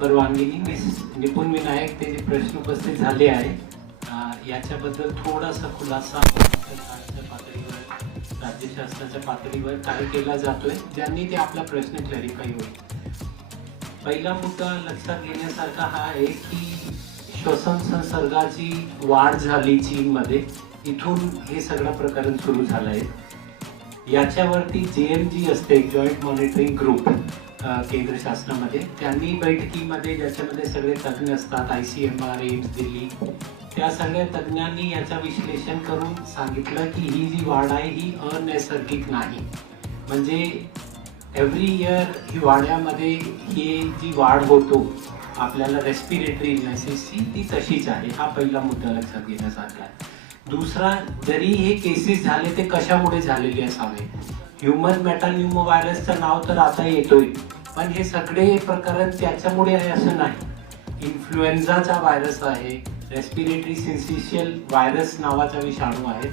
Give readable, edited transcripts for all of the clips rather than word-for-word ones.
परवानगीने निपुण विनायक ते जे प्रश्न उपस्थित झाले आहे याच्याबद्दल थोडासा खुलासा सरकारच्या पातळीवर, राज्य शासनाच्या पातळीवर काय केला जातोय, ज्यांनी ते आपला प्रश्न क्लॅरिफाय होईल. पहिला मुद्दा लक्षात घेण्यासारखा हा आहे की श्वसन संसर्गाची वाढ झाली चीनमध्ये, इथून हे सगळं प्रकरण सुरू झालं आहे. याच्यावरती JMG असते, जॉईंट मॉनिटरिंग ग्रुप केंद्र शासनामध्ये, त्यांनी बैठकीमध्ये ज्याच्यामध्ये सगळे तज्ज्ञ असतात, ICMR, एम्स दिल्ली, त्या सगळ्या तज्ज्ञांनी याचं विश्लेषण करून सांगितलं की ही जी वाढ आहे ही अनैसर्गिक नाही. म्हणजे एव्हरी इयर हिवाळ्यामध्ये ही जी वाढ होतो आपल्याला रेस्पिरेटरी इलनेसेसची ती तशीच आहे. हा पहिला मुद्दा लक्षात घेण्यासारखा आहे. दुसरा, जरी हे केसेस झाले ते कशामुळे झालेले असावे. ह्युमन मेटान्युमो व्हायरसचं नाव तर आता येतोय, पण हे सगळे प्रकरण त्याच्यामुळे आहे असं नाही. इन्फ्लुएन्झाचा व्हायरस आहे, रेस्पिरेटरी सिन्सिशियल व्हायरस नावाचा विषाणू आहे.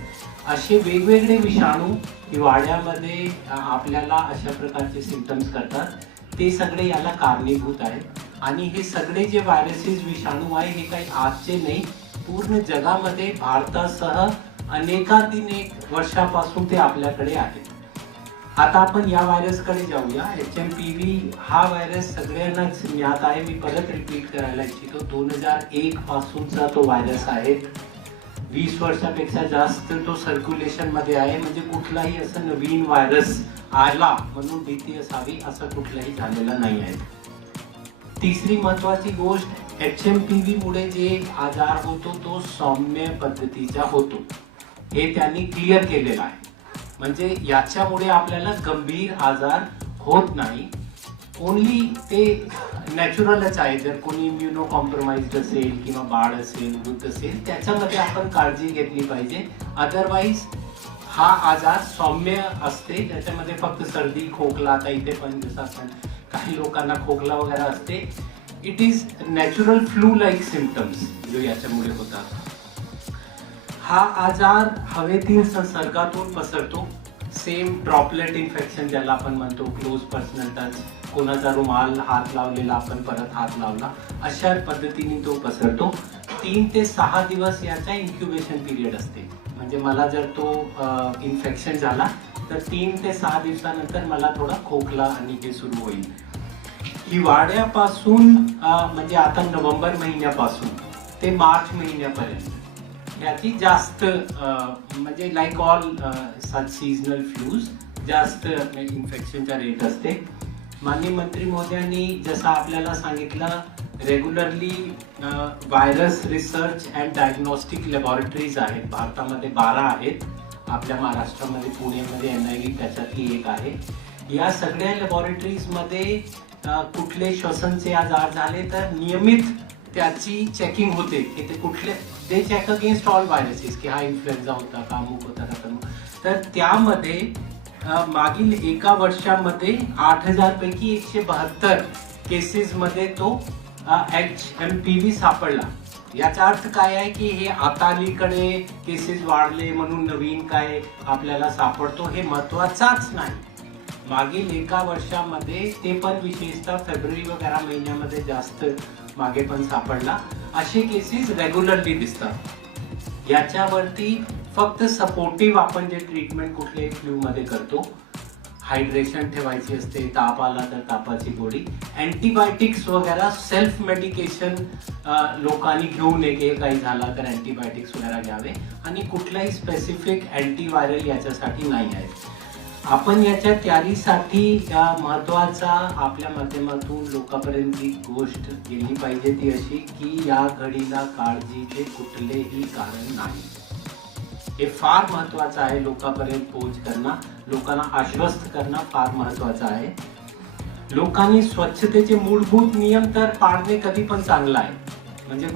असे वेगवेगळे विषाणू हिवाळ्यामध्ये आपल्याला अशा प्रकारचे सिम्पटम्स करतात, ते सगळे याला कारणीभूत आहे. आणि हे सगळे जे व्हायरसेस विषाणू आहे हे काही आजचे नाही, पूर्ण जगामध्ये भारतासह अनेकानेक वर्षापासून ते आपल्याकडे आहेत. आता आपण या व्हायरसकडे जाऊया. HMPV हा व्हायरस सगळ्यांनाच ज्ञात आहे. मी परत रिपीट करायला इच्छितो, 2001 पासूनचा तो व्हायरस आहे. 20 वर्षापेक्षा जास्त तो सर्क्युलेशन मध्ये आहे. म्हणजे कुठलाही असं नवीन व्हायरस आला म्हणून भीती असावी असं कुठलाही झालेलं नाही आहे. तिसरी महत्वाची गोष्ट, HMPV मुळे जे आजार होतो तो सौम्य पद्धतीचा होतो, हे त्यांनी क्लिअर केलेलं आहे. म्हणजे याच्यामुळे आपल्याला गंभीर आजार होत नाही. ओनली ते नॅचरलच आहे. जर कोणी इम्युनो कॉम्प्रोमाइज्ड असेल किंवा बाळ असेल, वृद्ध असेल, त्याच्यामध्ये आपण काळजी घेतली पाहिजे. अदरवाईज हा आजार सौम्य असते, त्याच्यामध्ये फक्त सर्दी, खोकला, आता इथे पण जसं आपण काही लोकांना खोकला वगैरे असते, it is natural flu like symptoms जो याच्यामुळे होतात. हा आजार हवेतील संसर्गातून पसरतो. सेम ड्रॉपलेट इन्फेक्शन ज्याला आपण म्हणतो, क्लोज पर्सनल टच, कोणाचा रुमाल हात लावलेला आपण परत हात लावला, अशा पद्धतीने तो पसरतो. 3 ते 6 दिवस याचा इन्क्युबेशन पिरियड असते. म्हणजे मला जर तो इन्फेक्शन झाला तर 3 ते 6 दिवसानंतर मला थोडा खोकला आणि हे सुरू होईल. हिवाळ्यापासून म्हणजे आता नोव्हेंबर महिन्यापासून ते मार्च महिन्यापर्यंत याची जास्त म्हणजे लाईक ऑल सच सीजनल फ्लूज जास्त इन्फेक्शनचा रेट असते. माननीय मंत्री महोदयांनी जसं आपल्याला सांगितलं, regularly virus research and diagnostic laboratories आहेत भारतामध्ये, 12 आहेत. आपल्या महाराष्ट्रामध्ये पुण्यामध्ये NIV त्याच्यातली एक आहे. या सगळ्या लॅबॉरेटरीजमध्ये कुठले श्वसनचे आजार झाले तर नियमित त्याची चेकिंग होते की ते कुठले, दे चेक अगेन्स्ट ऑल व्हायरसेस की हा इन्फ्लुएन्झा होता का, अमुक होता का. तर त्यामध्ये मागील एका वर्षामध्ये 8,000 पैकी 172 केसेसमध्ये तो HMPV सापडला. याचा अर्थ काय आहे की हे आता अलीकडे केसेस वाढले म्हणून नवीन काय आपल्याला सापडतो हे महत्वाचाच नाही. मागील एका वर्षामध्ये ते पण विशेषतः फेब्रुवारी वगैरे महिन्यामध्ये जास्त मागे पण सापडला. असे केसेस रेग्युलरली दिसतात. याच्यावरती फक्त सपोर्टिव्ह आपण जे ट्रीटमेंट कुठल्याही फ्लू मध्ये करतो, हायड्रेशन ठेवायची असते, ताप आला तर तापाची गोळी, अँटीबायोटिक्स वगैरे सेल्फ मेडिकेशन लोकांनी घेऊ नये. काही झाला तर अँटीबायोटिक्स वगैरे घ्यावे आणि कुठलाही स्पेसिफिक अँटीव्हायरल याच्यासाठी नाही आहे. आपण याच्या तयारीसाठी महत्वाचा आपल्या माध्यमातून लोकांपर्यंत जी गोष्ट गेली पाहिजे ती अशी की या घडीला काळजीचे कुठलेही कारण नाही. हे फार महत्वाचं आहे. लोकांपर्यंत पोहोच करणं, लोकांना आश्वस्त करणं फार महत्वाचं आहे. लोकांनी स्वच्छतेचे मूलभूत नियम तर पाळणे कधी पण चांगलं आहे. म्हणजे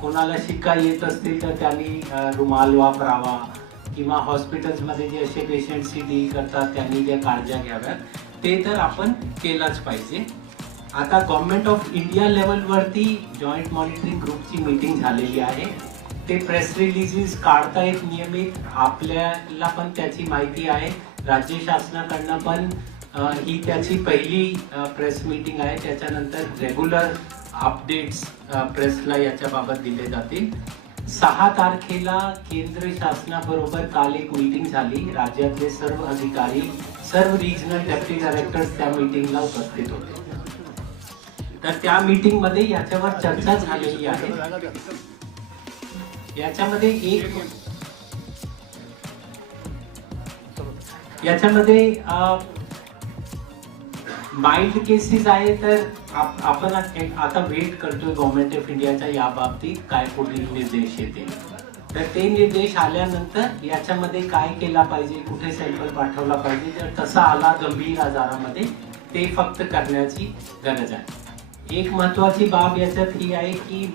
कोणाला शिका येत असतील तर त्यांनी रुमाल वापरावा किंवा हॉस्पिटल्समध्ये जे असे पेशंटशी डील करतात त्यांनी ज्या काळजी घ्याव्यात ते तर आपण केलंच पाहिजे. आता गव्हर्नमेंट ऑफ इंडिया लेवलवरती जॉईंट मॉनिटरिंग ग्रुपची मीटिंग झालेली आहे. ते प्रेस रिलीजेस काढतायत नियमित. आपल्याला पण त्याची माहिती आहे. राज्य शासनाकडनं पण ही त्याची पहिली प्रेस मीटिंग आहे. त्याच्यानंतर रेग्युलर अपडेट्स प्रेसला याच्या बाबत दिले जातील. 6 तारखेला केंद्र शासनाबरोबर काल एक मीटिंग झाली. राज्यातले सर्व अधिकारी, सर्व रिजनल डेप्युटी डायरेक्टर्स त्या मीटिंगला उपस्थित होते. तर त्या मीटिंग मध्ये याच्यावर चर्चा झालेली आहे. याच्यामध्ये माइल्ड केसेस आहे. तर आपण आता वेट करतोय गव्हर्नमेंट ऑफ इंडियाच्या या बाबतीत काय पुढील निर्देश येतील. तर ते निर्देश आल्यानंतर याच्यामध्ये काय केला पाहिजे, कुठे सॅम्पल पाठवला पाहिजे, जर तसा आला गंभीर आजारामध्ये ते फक्त करण्याची गरज आहे. एक महत्वाची बाब याच्यात ही आहे की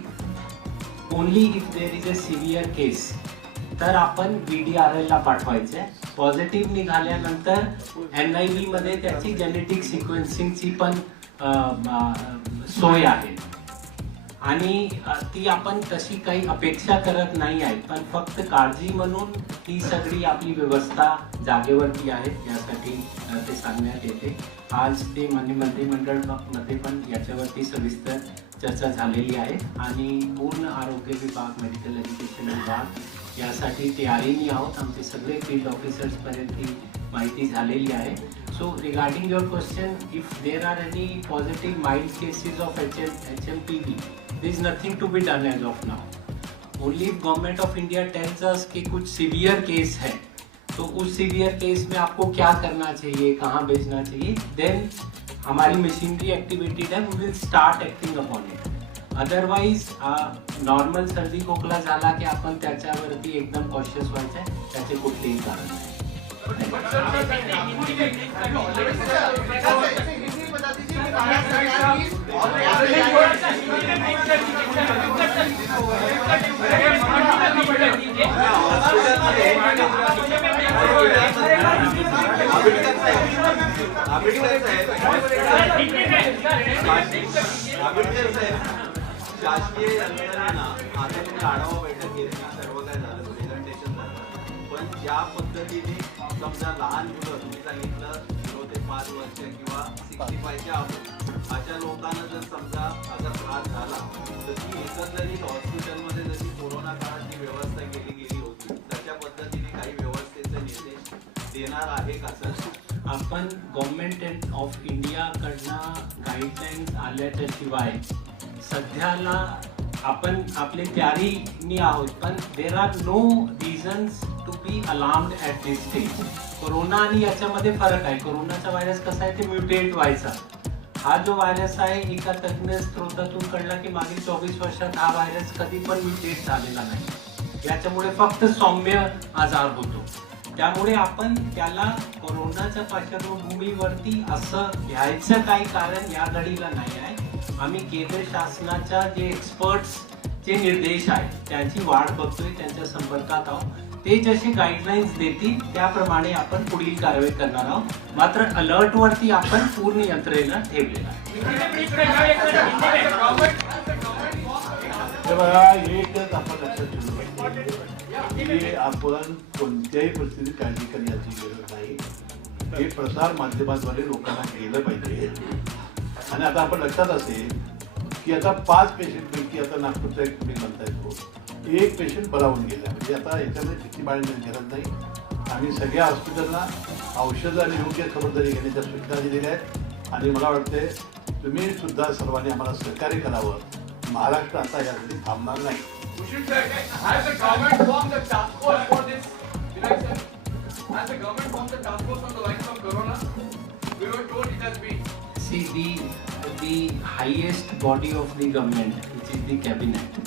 only if there is a severe case तर आपण VDRL ला पाठवायचे. पॉझिटिव्ह निघाल्यानंतर NIV मध्ये त्याची जेनेटिक सिक्वेन्सिंगची पण सोय आहे आणि ती आपण तशी काही अपेक्षा करत नाही आहे, पण फक्त काळजी म्हणून ती सगळी आपली व्यवस्था जागेवरती आहे. यासाठी ते सांगण्यात येते. आज ते मंत्रिमंडळामध्ये पण याच्यावरती सविस्तर चर्चा झालेली आहे आणि पूर्ण आरोग्य विभाग, मेडिकल एज्युकेशन विभाग यासाठी तयारीने आहोत. आमचे सगळे फील्ड ऑफिसर्स पर्यंत ही माहिती झालेली आहे. So regarding your question, if there are any positive mild cases of HMPV, there is nothing to be done as of now. Only if government of India tells us कि कुछ severe केस है तो उस severe केस में आपको क्या करना चाहिए, कहाँ भेजना चाहिए, देन हमारी मशीनरी एक्टिवेटेड है, we will start acting upon it. Otherwise normal सर्दी खोकला झाला की आपण त्याच्यावरती एकदम कॉशियस व्हायचं आहे. त्याचे कुठलेही कारण नाही. शासकीय यंत्रणा आता तुम्ही आढावा बैठक घेतली, सर्व काय झालं, प्रेझेंटेशन झालं, पण ज्या पद्धतीने समजा लहान मुलं, तुम्ही सांगितलं 0 ते 5 वर्ष किंवा 65च्या अशा लोकांना जर समजा असा त्रास झाला तर ती एकंदरीत हॉस्पिटलमध्ये जशी कोरोना काळात जी व्यवस्था केली गेली होती तशा पद्धतीने काही व्यवस्थेचे निर्देश देणार आहे का सर? आपण गव्हर्नमेंट ऑफ इंडिया कडनं गाईडलाईन्स आल्याच्याशिवाय सध्याला आपण आपले तयारीने आहोत, पण there are no reasons to be alarmed at this stage. Corona आणि याच्यामध्ये फरक आहे. कोरोनाचा व्हायरस कसा आहे, ते म्युटेट व्हायचा. हा जो व्हायरस आहे एका तज्ञ स्रोतातून कळला की मागील 24 वर्षात हा व्हायरस कधी पण म्युटेट झालेला नाही. याच्यामुळे फक्त सौम्य आजार होतो. त्यामुळे आपण त्याला कोरोनाच्या पार्श्वभूमीवरती असं घ्यायचं काही कारण या घडीला नाही आहे. आम्ही केंद्र शासनाच्या जे एक्सपर्ट्सचे निर्देश आहेत त्याची वाट बघतोय, त्यांच्या संपर्कात आहोत. ते जसे गाईडलाईन्स देतील त्याप्रमाणे आपण पुढील कारवाई करणार आहोत. मात्र अलर्ट वरती आपण पूर्ण यंत्रणा ठेवलेला आहे. एकच आपण लक्षात ठेवलं की आपण कोणत्याही परिस्थितीत काळजी करण्याची गरज नाही. हे प्रसार माध्यमाद्वारे लोकांना केलं पाहिजे. आणि आता आपण लक्षात असेल की आता 5 पेशंटपैकी आता नागपूरचा एक तुम्ही म्हणता येतो एक पेशंट बरा होऊन गेला. म्हणजे आता याच्यामध्ये भीती बाळगण्याची गरज नाही. आम्ही सगळ्या हॉस्पिटलला औषधं आणि योग्य खबरदारी घेण्याच्या सूचना दिलेल्या आहेत आणि मला वाटते तुम्ही सुद्धा सर्वांनी आम्हाला सहकार्य करावं. महाराष्ट्र आता यासाठी थांबणार नाही. See, the highest body of the government, which is the cabinet,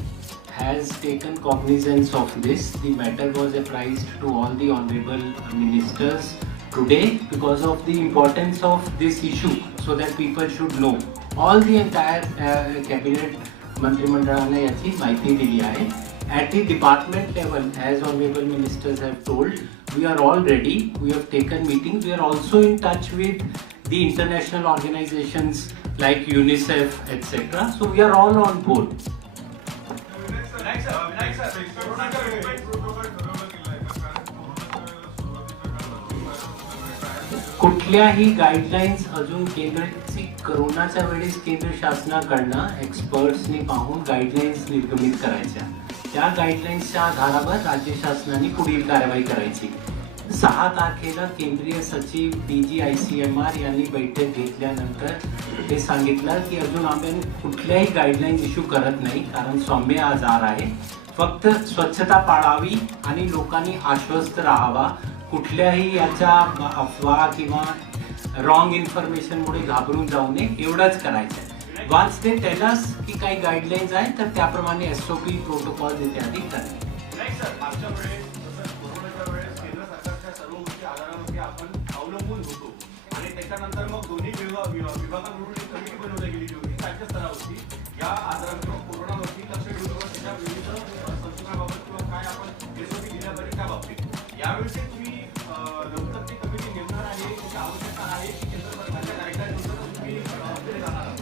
has taken cognizance of this. The matter was apprised to all the honorable ministers today because of the importance of this issue, so that people should know. All the entire cabinet मंत्रिमंडळाने याची माहिती दिली आहे. At the department level, as honorable ministers have told, we are all ready. We have taken meetings. We are also in touch with the international organizations like UNICEF, etc. So we are all on board. कुठली कुठल्याही guidelines अजून केंद्राची करोनाच्या वेळेस केंद्र शासनाकडनं एक्सपर्ट्सनी पाहून guidelines निर्गमित करायच्या. त्या गाईडलाईन्सच्या आधारावर राज्य शासनाने पुढील कारवाई करायची. 6 तारखेला केंद्रीय सचिव DGICMR यांनी बैठक घेतल्यानंतर ते सांगितलं की अजून आम्ही कुठल्याही गाईडलाईन इश्यू करत नाही, कारण सौम्य आजार आहे. फक्त स्वच्छता पाळावी आणि लोकांनी आश्वस्त राहावा. कुठल्याही याच्या अफवा किंवा रॉंग इन्फॉर्मेशनमुळे घाबरून जाऊ नये, एवढंच करायचं. वन्स दे टेल अस की काही गाईडलाईन्स आहेत तर त्याप्रमाणे SOP प्रोटोकॉल इत्यादी करणे. नाही सर, मागच्या वेळेस जसं कोरोनाच्या वेळेस केंद्र सरकारच्या सर्व गोष्टी आधारावरती आपण अवलंबून होतो आणि त्याच्यानंतर मग दोन्ही विभागांकडून एक कमिटी बनवली गेली होती राज्य स्तरावरती या आजारावर किंवा कोरोनावरती लक्ष ठेवून त्याच्या विविध संशोधनाबाबत किंवा काय आपण SOP दिल्या पाहिजे त्या बाबतीत. यावेळी तुम्ही लवकर ती कमिटी नेमणार आहे, त्याची आवश्यकता आहे की केंद्र सरकारच्या गाईडलाईननुसार तुम्ही पुढे जाणार आहात?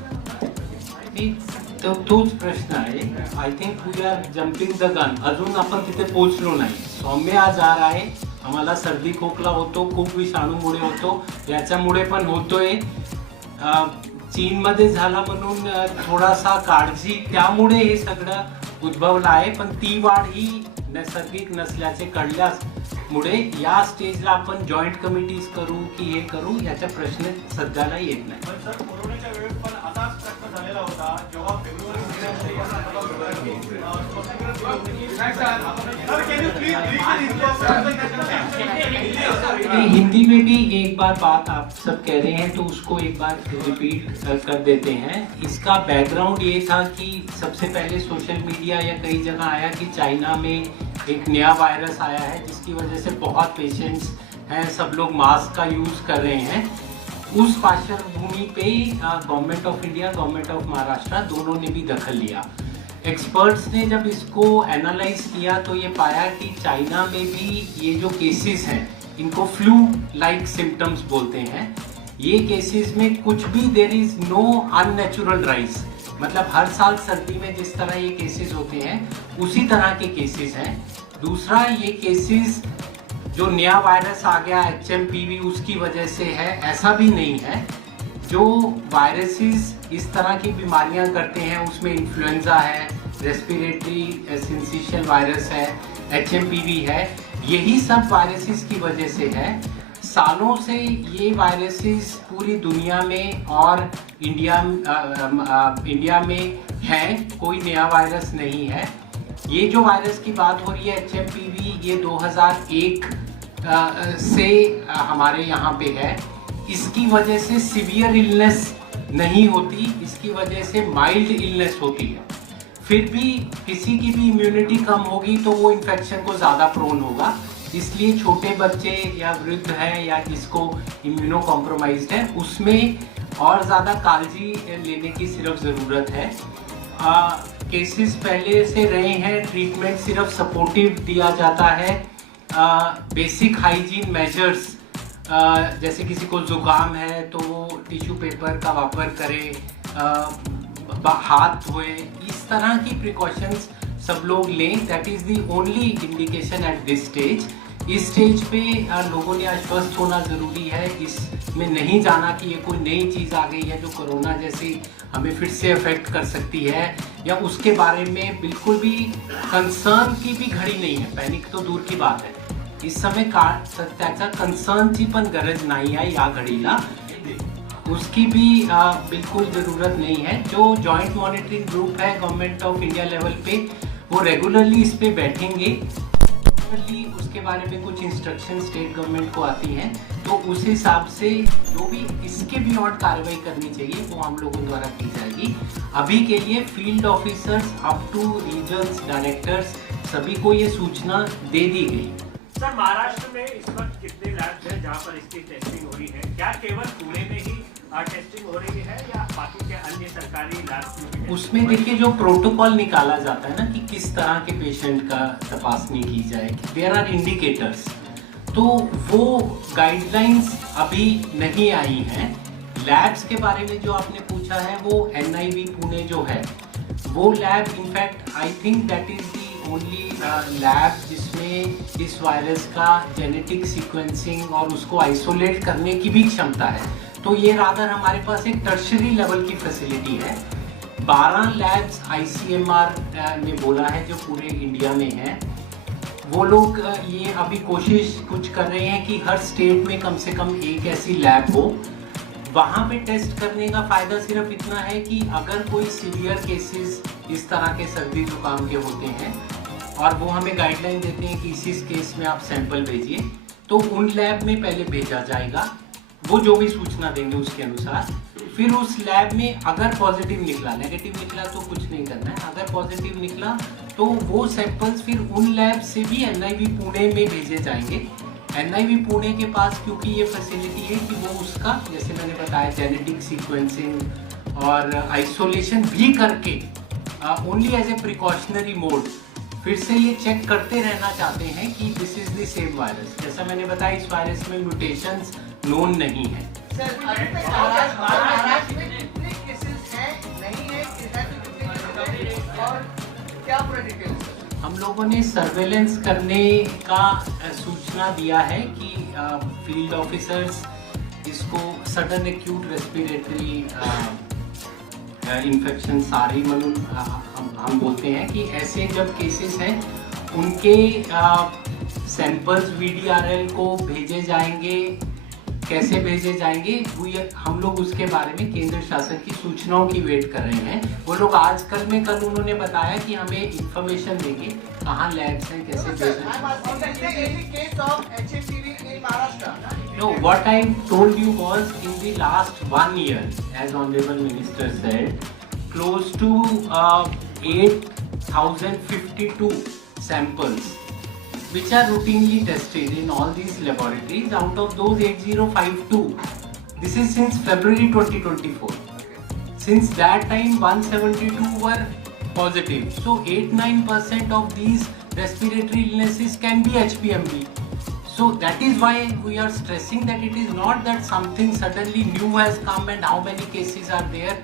तोच प्रश्न आहे. I think we are jumping the gun. अजून आपण तिथे पोहोचलो नाही. सौम्य आजार आहे, आम्हाला सर्दी खोकला होतो, खूप विषाणूमुळे होतो, याच्यामुळे पण होतोय. चीनमध्ये झाला म्हणून थोडासा काळजी, त्यामुळे हे सगळं उद्भवलं आहे. पण ती वाढ ही नैसर्गिक नसल्याचे कळल्यामुळे या स्टेजला आपण जॉईंट कमिटीज करू की हे करू याचा प्रश्न सध्याला येत नाही. पण सर, कोरोनाच्या वेळेस पण असाच प्रश्न झालेला होता जेव्हा फेब्रुवारी महिन्यामध्ये या संदर्भात हिंदी में भी एक बार बात आप सब कह रहे हैं तो उसको एक बार रिपीट कर देते हैं. इसका बैकग्राउंड ये था कि सबसे पहले सोशल मीडिया या कई जगह आया कि चाइना में एक नया वायरस आया है जिसकी वजह से बहुत पेशेंट्स हैं, सब लोग मास्क का यूज़ कर रहे हैं. उस पार्श्वभूमि पे government of India, government of Maharashtra दोनों ने भी दखल लिया. एक्सपर्ट्स ने जब इसको एनालाइज किया तो ये पाया कि चाइना में भी ये जो केसेस हैं इनको फ्लू लाइक सिम्टम्स बोलते हैं. ये केसेस में कुछ भी there is no unnatural rise, मतलब हर साल सर्दी में जिस तरह ये केसेस होते हैं उसी तरह के केसेस हैं. दूसरा, ये केसेस जो नया वायरस आ गया HMPV उसकी वजह से है, ऐसा भी नहीं है. जो वायरसेस इस तरह की बीमारियां करते हैं उसमें इन्फ्लुएंजा है, रेस्पिरेटरी सिंसिशियल वायरस है, HMPV है, यही सब वायरसेस की वजह से है. सालों से ये वायरसेस पूरी दुनिया में और इंडिया में हैं, कोई नया वायरस नहीं है. ये जो वायरस की बात हो रही है HMPV, ये 2001 से हमारे यहाँ पे है. इसकी वजह से सीवियर इलनेस नहीं होती, इसकी वजह से माइल्ड इलनेस होती है. फिर भी किसी की भी इम्यूनिटी कम होगी तो वो इन्फेक्शन को ज़्यादा प्रोन होगा. इसलिए छोटे बच्चे या वृद्ध हैं या जिसको इम्यूनो कॉम्प्रोमाइज्ड है उसमें और ज़्यादा काळजी लेने की सिर्फ ज़रूरत है. केसेस पहले से रहे हैं, ट्रीटमेंट सिर्फ सपोर्टिव दिया जाता है. बेसिक हाइजीन मेजर्स, जैसे किसी को जुकाम है तो वो टिश्यू पेपर का वापर करे, हाथ धोए, इस तरह की प्रिकॉशंस सब लोग लें. That is the only indication at this stage. इस स्टेज पे लोगों ने आश्वस्त होना ज़रूरी है. इसमें नहीं जाना कि ये कोई नई चीज़ आ गई है जो कोरोना जैसी हमें फिर से अफेक्ट कर सकती है, या उसके बारे में बिल्कुल भी कंसर्न की भी घडी नाही आहे. पॅनिक तो दूर की बात है. इस समय त्याचा कन्सर्नची पण गरज नाही आहे या घडीला. उसकी भी बिल्कुल ज़रूरत नहीं है. जो जॉइंट मॉनिटरिंग ग्रुप है गवर्नमेंट ऑफ इंडिया लेवल पे, वो रेगुलरली इस पे बैठेंगे. उसके बारे में कुछ इंस्ट्रक्शन स्टेट गवर्नमेंट को आती हैं, तो उस हिसाब से जो भी इसके बियॉन्ड कार्रवाई करनी चाहिए वो हम लोगों द्वारा की जाएगी. अभी के लिए field officers up two reasons directors सभी को ये सूचना दे दी गई. सर, महाराष्ट्र में इस वक्त कितने लैब्स हैं जहाँ पर इसकी टेस्टिंग हो रही है? क्या केवल पुणे में ही टेस्टिंग हो रही है या बाकी के अन्य सरकारी लैब्स में? उसमें देखिए जो प्रोटोकॉल निकाला जाता है ना कि किस तरह के पेशेंट का तपासनी की जाए, देयर आर इंडिकेटर्स, तो वो गाइडलाइंस अभी नहीं आई हैं. लैब्स के बारे में जो आपने पूछा है वो NIV पुणे जो है वो lab, in fact I think that is the only lab जिसमें इस वायरस का जेनेटिक सीक्वेंसिंग और उसको आइसोलेट करने की भी क्षमता है। तो ये रादर हमारे पास एक टर्शरी लेवल की फैसिलिटी है। 12 लैब्स ICMR ने बोला है जो पूरे इंडिया में है। वो लोग ये अभी कोशिश कुछ कर रहे हैं कि हर स्टेट में कम से कम एक ऐसी लैब हो। वहाँ पे टेस्ट करने का फ़ायदा सिर्फ इतना है कि अगर कोई सीवियर केसेस इस तरह के सर्दी जुकाम के होते हैं और वो हमें गाइडलाइन देते हैं कि इस केस में आप सैंपल भेजिए, तो उन लैब में पहले भेजा जाएगा, वो जो भी सूचना देंगे उसके अनुसार। फिर उस लैब में अगर पॉजिटिव निकला, नेगेटिव निकला तो कुछ नहीं करना है। अगर पॉजिटिव निकला तो वो सैंपल्स फिर उन लैब से भी NIV पुणे में भेजे जाएंगे। NIV पुणे के पास क्योंकि ये फैसिलिटी है कि वो उसका, जैसे मैंने बताया, जेनेटिक सीक्वेंसिंग और आइसोलेशन भी करके ओनली एज ए प्रिकॉशनरी मोड फिर से ये चेक करते रहना चाहते हैं कि दिस इज द सेम वायरस। जैसा मैंने बताया, इस वायरस में म्यूटेशंस नोन नहीं है। सर, अभी तक महाराष्ट्र में कितने केसेस हैं, नहीं है, कितना कितने केसेस हैं और क्या पूरा डिटेल्स? हम लोगों ने सर्वेलेंस करने का सूचना दिया है कि फील्ड ऑफिसर्स इसको सडन एक्यूट रेस्पिरेटरी इन्फेक्शन सारी हम बोलते हैं कि ऐसे जब केसेस हैं उनके सैंपल्स VDRL को भेजे जाएंगे। कैसे भेजे जाएंगे हम लोग उसके बारे में केंद्र शासन की सूचनाओं की वेट कर रहे हैं। वो लोग आज कल उन्होंने बताया कि हमें इंफॉर्मेशन देंगे कहाँ लैब्स हैं, कैसे भेजें। No, what I told you was in the last 1 year, as Honorable Minister said, close to 8,052 samples which are routinely tested in all these laboratories. Out of those 8,052, this is since February 2024. Since that time 172 were positive. So 8-9% of these respiratory illnesses can be HPMV. So that is why we are stressing that it is not that something suddenly new has come and how many cases are there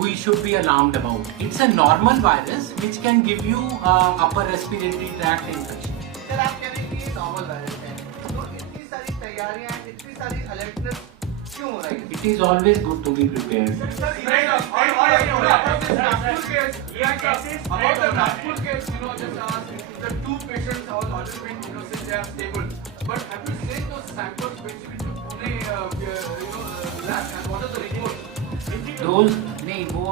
we should be alarmed about. It's a normal virus which can give you upper respiratory tract infection. Sir, आप कह रहे हैं कि ये normal virus है, तो इतनी सारी तैयारियां, इतनी सारी अलर्टनेस क्यों हो रही है? It is always good to be prepared. About the Nagpur case, just asked the 2 patients have already been, since they are stable. But have you sent those samples basically to Pune, lab, and what are the reports? Those नहीं, वो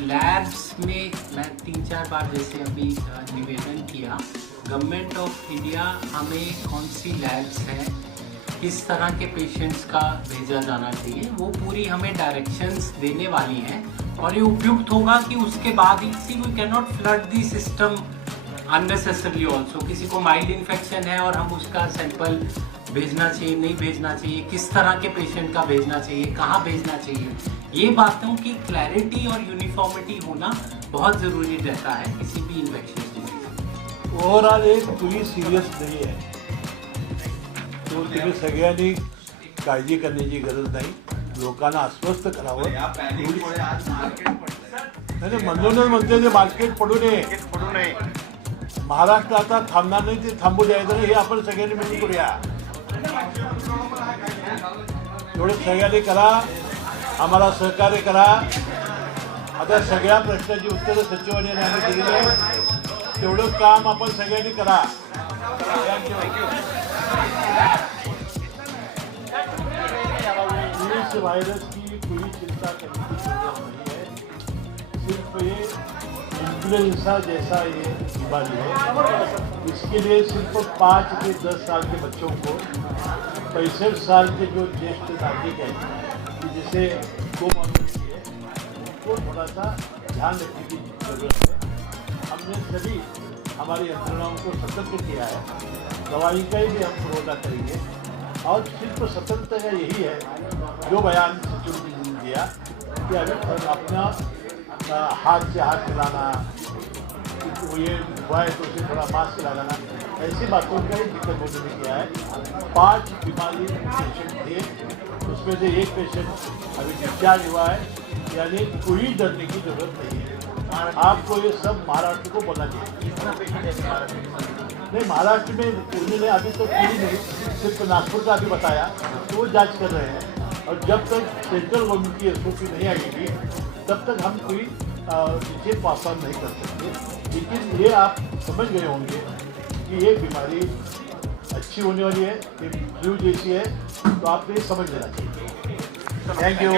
labs में मैं 3-4 बार जैसे अभी निवेदन KIA, government of India हमें कौन C labs हैं, किस तरह के पेशेंट्स का भेजा जाना चाहिए, वो पूरी हमें डायरेक्शंस देने वाली हैं। और ये उपयुक्त होगा कि उसके बाद ही we can not flood the system unnecessarily also. किसी को माइल्ड इन्फेक्शन है और हम उसका सैंपल भेजना चाहिए, नहीं भेजना चाहिए, किस तरह के पेशेंट का भेजना चाहिए, कहाँ भेजना चाहिए, ये बातों की क्लैरिटी और यूनिफॉर्मिटी होना बहुत ज़रूरी रहता है किसी भी इन्फेक्शन डिसीज। ओव्हरऑल एक तुम्ही सिरियस नाही आहे, तो तुम्ही सगळ्यांनी काळजी करण्याची गरज नाही, लोकांना आश्वस्त करावं। या पॅनिकमुळे आज मार्केट पडलंय. नाही म्हणूनच म्हणते ते मार्केट पडू नये, महाराष्ट्र आता थांबणार नाही, ते थांबू द्यायचं नाही, हे आपण सगळ्यांनी मिळून करूया। एवढं सगळ्यांनी करा, आम्हाला सहकार्य करा। आता सगळ्या प्रश्नाची उत्तरं सचिवांनी आम्ही दिलेली आहे, तेवढं काम आपण सगळ्यांनी करा। इस वायरस की कोई चिंता करने की जरूरत नहीं है, सिर्फ ये इन्फ्लुएंजा जैसा ये बीमारी है। इसके लिए सिर्फ 5 से 10 साल के बच्चों को, 65 साल के जो ज्येष्ठ नागरिक हैं कि जिसे कोमॉर्बिडिटी है, उनको थोड़ा सा ध्यान रखने की जरूरत है। हमने सभी हमारी यंत्रणाओं को सतर्क किया है, दवाई का भी हम पुरवठा करेंगे। और सिर्फ सतर्कता यही है जो बयान सचिव ने दिया कि अभी अपना हाथ से हाथ मिलाना, ये हुआ है तो उसे थोड़ा मास्क लगाना, ऐसी बातों का ही दिक्कत उन्होंने किया है। 5 बीमारी पेशेंट थे, उसमें से एक पेशेंट अभी डिस्चार्ज हुआ है, यानी कोई डरने की जरूरत नहीं है। आपको ये सब महाराष्ट्र को बोलना चाहिए। नहीं, महाराष्ट्र में उन्होंने अभी तो पूरी नहीं, सिर्फ नागपुर का अभी बताया, तो वो जांच कर रहे हैं। और जब तक सेंट्रल गवर्नमेंट की SOP नहीं आएगी तब तक हम कोई चीज़ें पास ऑन नहीं कर सकते। लेकिन ये आप समझ गए होंगे कि ये बीमारी अच्छी होने वाली है, ये फ्लू जैसी है, तो आपको ये समझ लेना चाहिए। Thank you.